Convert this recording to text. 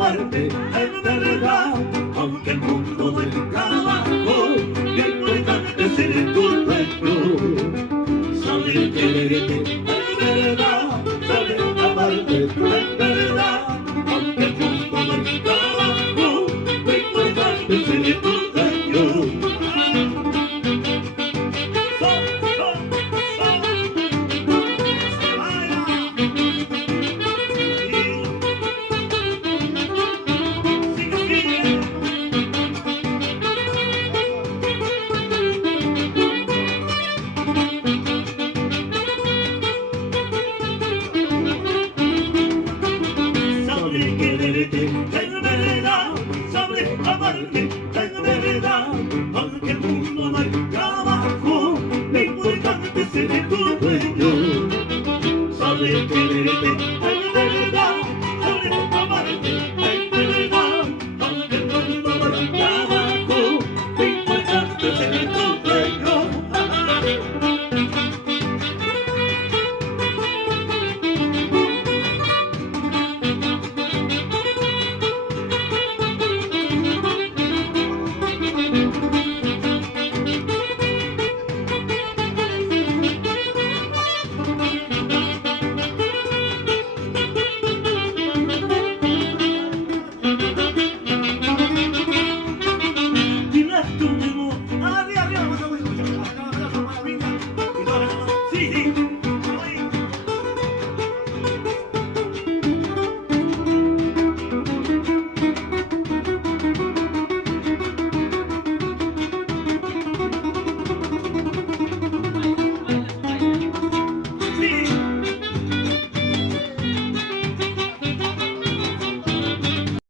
En verdad, aunque el mundo no es abajo, lo importante es ser tu dueño. Saber quererte, en verdad, saber amarte, en verdad, aunque el mundo no es abajo, lo importante es ser tu dueño. En verdad, sabré amarte, en verdad, aunque el mundo no hay trabajo, lo importante es ser tu dueño. Sabré quererte, en verdad, sabré amarte,